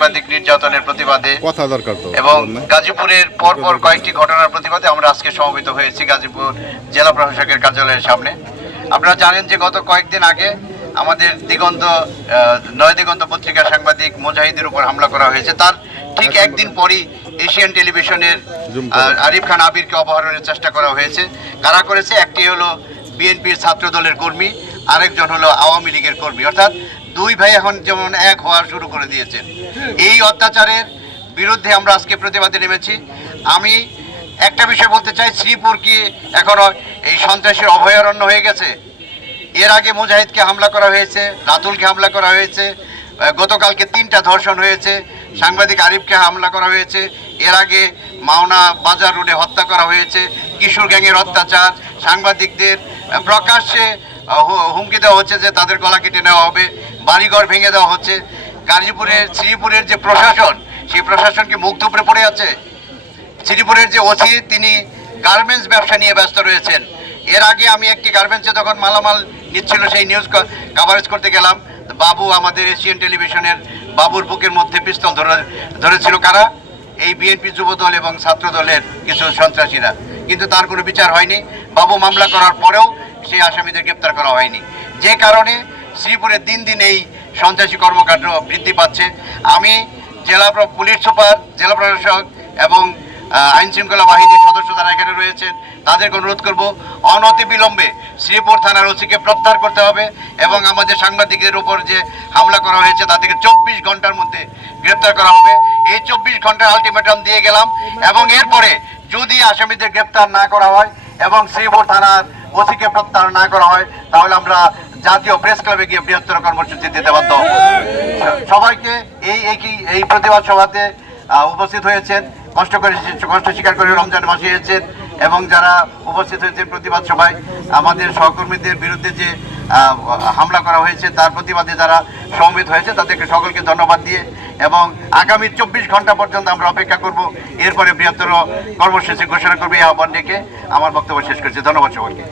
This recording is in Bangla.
সাংবাদিক নির্যাতনের প্রতিবাদে কথা দরকার তো এবং গাজীপুরের পরপর কয়েকটি ঘটনার প্রতিবাদে আমরা আজকে সমবেত হয়েছি গাজীপুর জেলা প্রশাসকের কার্যালয়ের সামনে। আপনারা জানেন যে গত কয়েকদিন আগে আমাদের দিগন্ত নয় দিগন্ত পত্রিকার সাংবাদিক মুজাহিদের উপর হামলা করা হয়েছে। তার ঠিক একদিন পরই এশিয়ান টেলিভিশনের আরিফ খান আবিরকে অপহরণের চেষ্টা করা হয়েছে। কারা করেছে? একটি হলো বিএনপির ছাত্র দলের কর্মী। আরেকজন হলো আওয়ামী লীগের কর্মী। অর্থাৎ দুই ভাই এখন যেমন এক হওয়া শুরু করে দিয়েছেন এই অত্যাচারের বিরুদ্ধে আমরা আজকে প্রতিবাদে নেমেছি। আমি একটা বিষয় বলতে চাই, শ্রীপুর কি এখনও এই সন্ত্রাসের অভয়ারণ্য হয়ে গেছে? এর আগে মুজাহিদকে হামলা করা হয়েছে, রাতুলকে হামলা করা হয়েছে গতকালকে তিনটা ধর্ষণ হয়েছে, সাংবাদিক আরিফকে হামলা করা হয়েছে, এর আগে মাওনা বাজার রোডে হত্যা করা হয়েছে, কিশোর গ্যাংয়ের অত্যাচার, সাংবাদিকদের প্রকাশ্যে হুমকি দেওয়া হচ্ছে যে তাদের গলা কেটে নেওয়া হবে, বাড়িঘর ভেঙে দেওয়া হচ্ছে। গাজীপুরের, শ্রীপুরের যে প্রশাসন, সেই প্রশাসনকে মুখ থুপড়ে পড়ে আছে? শ্রীপুরের যে ওসি, তিনি গার্মেন্টস ব্যবসা নিয়ে ব্যস্ত রয়েছেন। এর আগে আমি একটি গার্মেন্টসে যখন মালামাল নিচ্ছিল, সেই নিউজ কাভারেজ করতে গেলাম। বাবু আমাদের এশিয়ান টেলিভিশনের বাবুর বুকের মধ্যে পিস্তল ধরে, ধরেছিল কারা? এই বিএনপি যুব দল এবং ছাত্র দলের কিছু সন্ত্রাসীরা। কিন্তু তার কোনো বিচার হয়নি। বাবু মামলা করার পরেও সেই আসামিদের গ্রেপ্তার করা হয়নি। যে কারণে শ্রীপুরে দিন দিন এই সন্ত্রাসী কর্মকাণ্ড বৃদ্ধি পাচ্ছে। আমি জেলা পুলিশ সুপার, জেলা প্রশাসক এবং আইন শৃঙ্খলা বাহিনীর সদস্য যারা এখানে রয়েছেন, তাদেরকে অনুরোধ করব অনতি বিলম্বে শ্রীপুর থানার ওসিকে প্রত্যাহার করতে হবে এবং আমাদের সাংবাদিকদের উপর যে হামলা করা হয়েছে তাদেরকে চব্বিশ ঘণ্টার মধ্যে গ্রেপ্তার করা হবে। এই চব্বিশ ঘণ্টার আলটিমেটাম দিয়ে গেলাম এবং এরপরে যদি আসামিদের গ্রেপ্তার না করা হয় এবং শ্রীপুর থানার ওসিকে প্রত্যাহার না করা হয়, তাহলে আমরা জাতীয় প্রেস ক্লাবে গিয়ে বৃহত্তর কর্মসূচি দিতে বাধ্য। সবাইকে এই একই, এই প্রতিবাদ সভাতে উপস্থিত হয়েছেন, কষ্ট করে, কষ্ট স্বীকার করে রমজান মাসে এসেছেন, এবং যারা উপস্থিত হয়েছে প্রতিবাদ সভায়, আমাদের সহকর্মীদের বিরুদ্ধে যে হামলা করা হয়েছে, তার প্রতিবাদে যারা সমবেত হয়েছে, তাদেরকে সকলকে ধন্যবাদ দিয়ে, এবং আগামী চব্বিশ ঘণ্টা পর্যন্ত আমরা অপেক্ষা করব, এরপরে বৃহত্তর কর্মসূচি ঘোষণা করবে এই আহ্বান ডেকে, আমার বক্তব্য শেষ করছি, ধন্যবাদ সকলকে